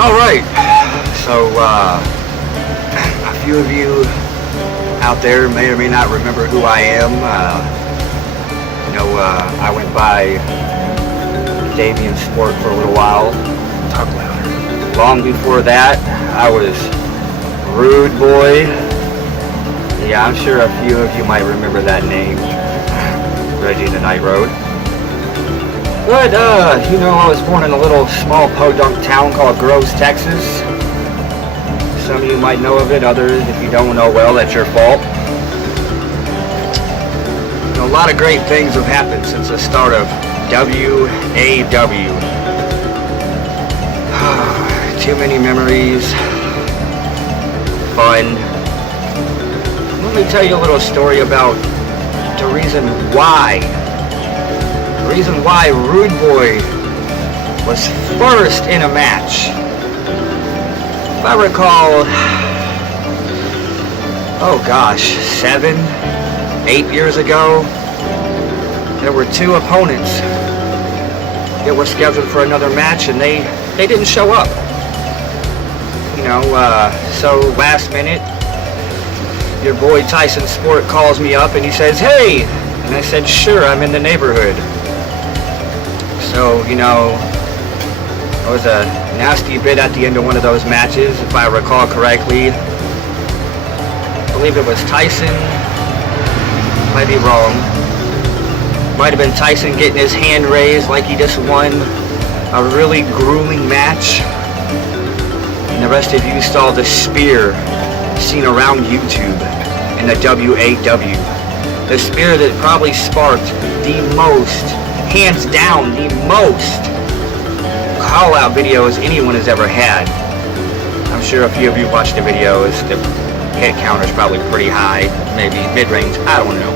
Alright, so a few of you out there may or may not remember who I am. I went by Damien Sport for a little while. Talk louder. Long before that, I was Rude Boy. Yeah, I'm sure a few of you might remember that name, Reggie the Night Road. But, I was born in a little small podunk town called Groves, Texas. Some of you might know of it, others, if you don't know, well, that's your fault. A lot of great things have happened since the start of W.A.W. Too many memories. Fun. Let me tell you a little story about the reason why Rude Boy was first in a match. If I recall, oh gosh, 7, 8 years ago, there were 2 opponents that were scheduled for another match, and they didn't show up. So last minute, your boy Tyson Sport calls me up and he says, "Hey," and I said, "Sure, I'm in the neighborhood." So, it was a nasty bit at the end of one of those matches, if I recall correctly. I believe it was Tyson. Might be wrong. Might have been Tyson getting his hand raised like he just won a really grueling match. And the rest of you saw the spear seen around YouTube in the W.A.W. The spear that probably sparked the most, hands down, the most call-out videos anyone has ever had. I'm sure a few of you watched the videos. The hit count is probably pretty high, maybe mid-range, I don't know.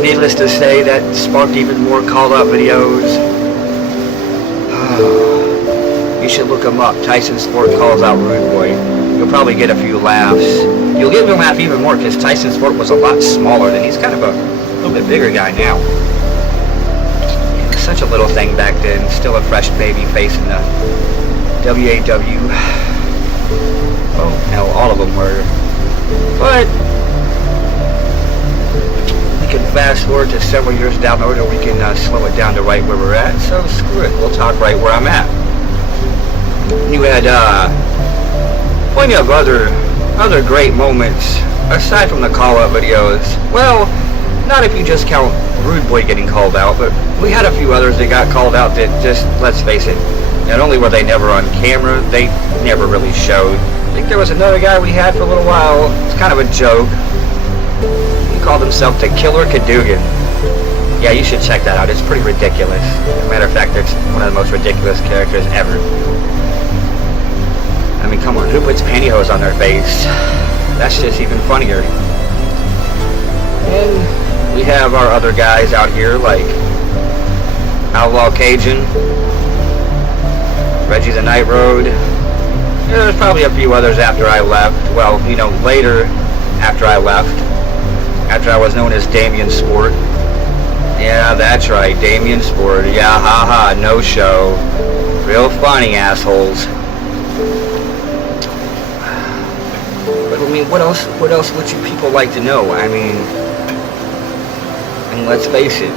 Needless to say, that sparked even more call-out videos. You should look him up. Tyson Sport calls out Rude Boy. You'll probably get a few laughs. You'll get him to laugh even more because Tyson Sport was a lot smaller than he's kind of a little bit bigger guy now. He was such a little thing back then, still a fresh baby face in the W.A.W. Oh, hell, all of them were. But we can fast forward to several years down the road, or we can slow it down to right where we're at. So screw it, we'll talk right where I'm at. You had plenty of other great moments aside from the call-out videos. Well, not if you just count Rude Boy getting called out, but we had a few others that got called out that just, let's face it, not only were they never on camera, they never really showed. I think there was another guy we had for a little while. It's kind of a joke. He called himself the Killer Cadogan. Yeah, you should check that out. It's pretty ridiculous. As a matter of fact, it's one of the most ridiculous characters ever. I mean, come on, who puts pantyhose on their face? That's just even funnier. And we have our other guys out here, like Outlaw Cajun, Reggie the Night Road. There's probably a few others after I left. Well, later after I left. After I was known as Damien Sport. Yeah, that's right, Damien Sport. Yeah, haha, no show. Real funny, assholes. But I mean, what else would you people like to know? I mean, And let's face it,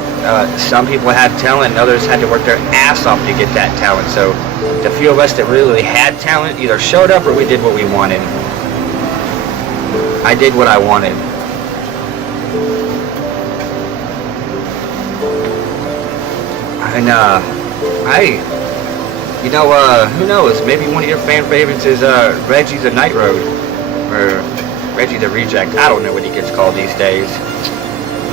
some people had talent and others had to work their ass off to get that talent. So the few of us that really had talent either showed up or we did what we wanted. I did what I wanted. And who knows, maybe one of your fan favorites is Reggie the Night Road, or Reggie the Reject. I don't know what he gets called these days.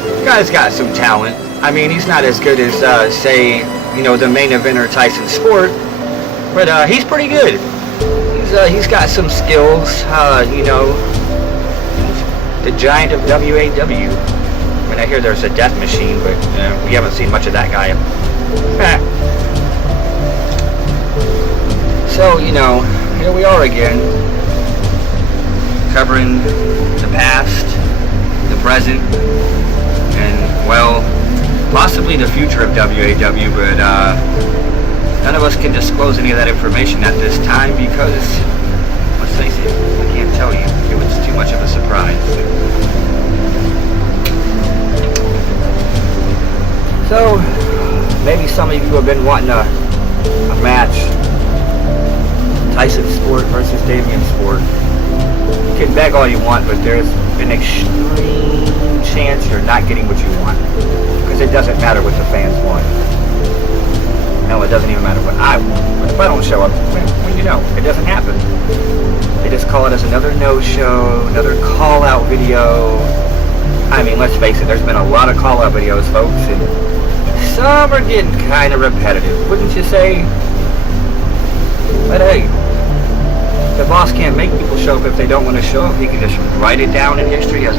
The guy's got some talent. I mean, he's not as good as, say, the main eventer Tyson Sport, but he's pretty good. He's got some skills, the giant of W.A.W. I mean, I hear there's a death machine, but we haven't seen much of that guy. So, here we are again, covering the past, the present, and, well, possibly the future of W.A.W., but none of us can disclose any of that information at this time because, let's face it, I can't tell you. It was too much of a surprise. So, maybe some of you have been wanting a match. Tyson Sport versus Damien Sport. You can beg all you want, but there's an extreme chance you're not getting what you want. Because it doesn't matter what the fans want. No, it doesn't even matter what I want. But if I don't show up, well, it doesn't happen. They just call it as another no-show, another call-out video. I mean, let's face it, there's been a lot of call-out videos, folks, and some are getting kind of repetitive, wouldn't you say? But hey, the boss can't make people show up if they don't want to show up. He can just write it down in history as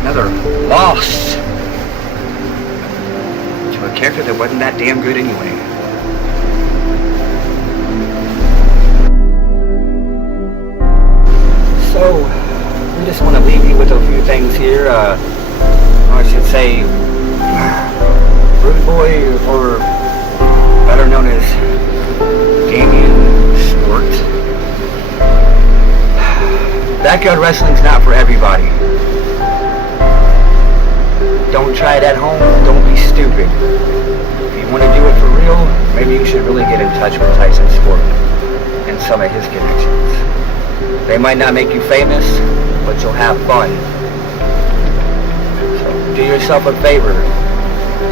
another loss to a character that wasn't that damn good anyway. So, we just want to leave you with a few things here. Or I should say, Rude Boy, or better known as Damien Sport. Backyard wrestling's not for everybody. Don't try it at home. Don't be stupid. If you want to do it for real, maybe you should really get in touch with Tyson Sport and some of his connections. They might not make you famous, but you'll have fun. So do yourself a favor.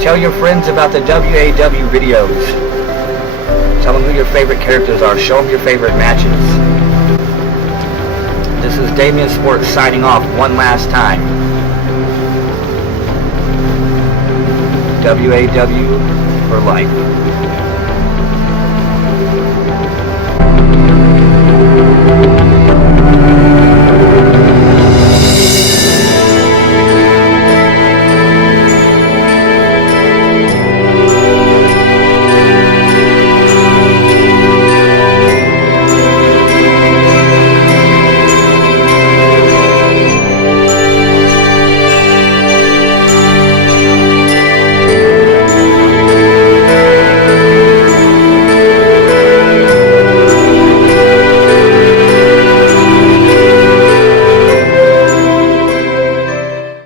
Tell your friends about the W.A.W. videos. Tell them who your favorite characters are. Show them your favorite matches. This is Damien Sport signing off one last time. W.A.W. for life.